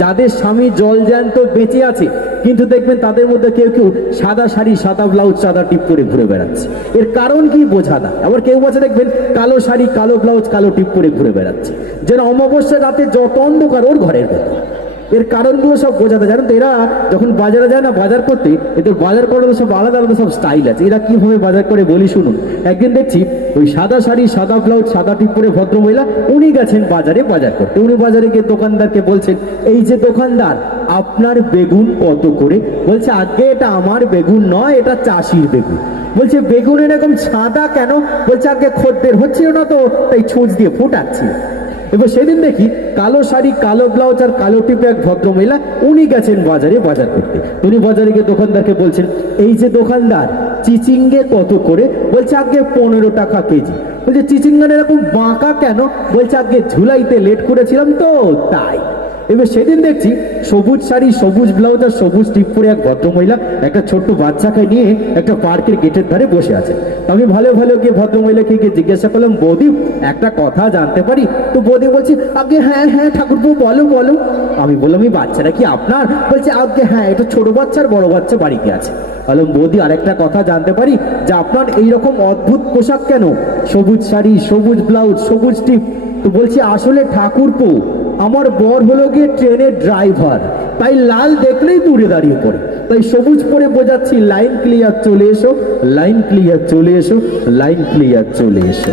যাদের স্বামী জল জ্যান্ত বেঁচে আছে, কিন্তু দেখবেন তাদের মধ্যে কেউ কেউ সাদা শাড়ি, সাদা ব্লাউজ, সাদা টিপ করে ঘুরে বেড়াচ্ছে। এর কারণ কি বোঝা না। আবার কেউ আছে দেখবেন কালো শাড়ি, কালো ব্লাউজ, কালো টিপ করে ঘুরে বেড়াচ্ছে, যেন অমাবস্যা রাতে যত অন্ধকার ওর ঘরের ভেতর। এর কারণগুলো সব বোঝাতে, জানেন তো এরা যখন বাজারে যায় না বাজার করতে, এদের বাজার করার সব আলাদা আলাদা সব স্টাইল আছে। এরা কিভাবে বাজার করে বলি শুনুন। একদিন দেখছি ওই সাদা শাড়ি, সাদা ব্লাউজ, সাদা টিপ করে ভদ্রমহিলা উনি গেছেন বাজারে বাজার করতে। উনি বাজারে গিয়ে দোকানদারকে বলছেন, এই যে দোকানদার, আপনার বেগুন কত করে? বলছে, আগে এটা আমার বেগুন নয়, এটা চাষির বেগুন। বলছে, বেগুন এরকম সাদা কেন? বলছে, আগে খদ্দের হচ্ছিল না তো, তাই ছুঁচ দিয়ে ফুটাচ্ছি। এবার সেদিন দেখি কালো শাড়ি, কালো ব্লাউজ আর কালো টিপে এক ভদ্রমহিলা উনি গেছেন বাজারে বাজার করতে। উনি বাজারে গিয়ে দোকানদারকে বলছেন, এই যে দোকানদার, চিচিঙ্গে কত করে? বলছে, আগে 15 টাকা কেজি। বলছে, চিচিঙ্গার এরকম বাঁকা কেন? বলছে, আগে ঝুলাইতে লেট করেছিলাম তো তাই। এবার সেদিন দেখছি সবুজ শাড়ি, সবুজ ব্লাউজ আর সবুজ টিপ পরে এক ভদ্রমহিলা একটা ছোট্ট বাচ্চাকে নিয়ে একটা পার্কের গেটের ধারে বসে আছে। আমি ভালো ভালো গিয়ে ভদ্রমহিলাকে গিয়ে জিজ্ঞাসা করলাম, বৌদি একটা কথা জানতে পারি? তো বৌদি বলছে, আগে হ্যাঁ হ্যাঁ ঠাকুরপো, বলো বলো। আমি বললাম, এই বাচ্চাটা কি আপনার? বলছে, আগে হ্যাঁ, এটা ছোট বাচ্চা আর বড় বাচ্চা বাড়িতে আছে। বললাম, বৌদি আরেকটা কথা জানতে পারি যে আপনার এইরকম অদ্ভুত পোশাক কেন? সবুজ শাড়ি, সবুজ ব্লাউজ, সবুজ টিপ। তো বলছি, আসলে ঠাকুরপো, আমার বর হলো গিয়ে ট্রেনের ড্রাইভার, তাই লাল দেখলেই দূরে দাঁড়িয়ে পড়ে, তাই সবুজ পরে বোঝাচ্ছি, লাইন ক্লিয়ার চলে এসো, লাইন ক্লিয়ার চলে এসো, লাইন ক্লিয়ার চলে এসো।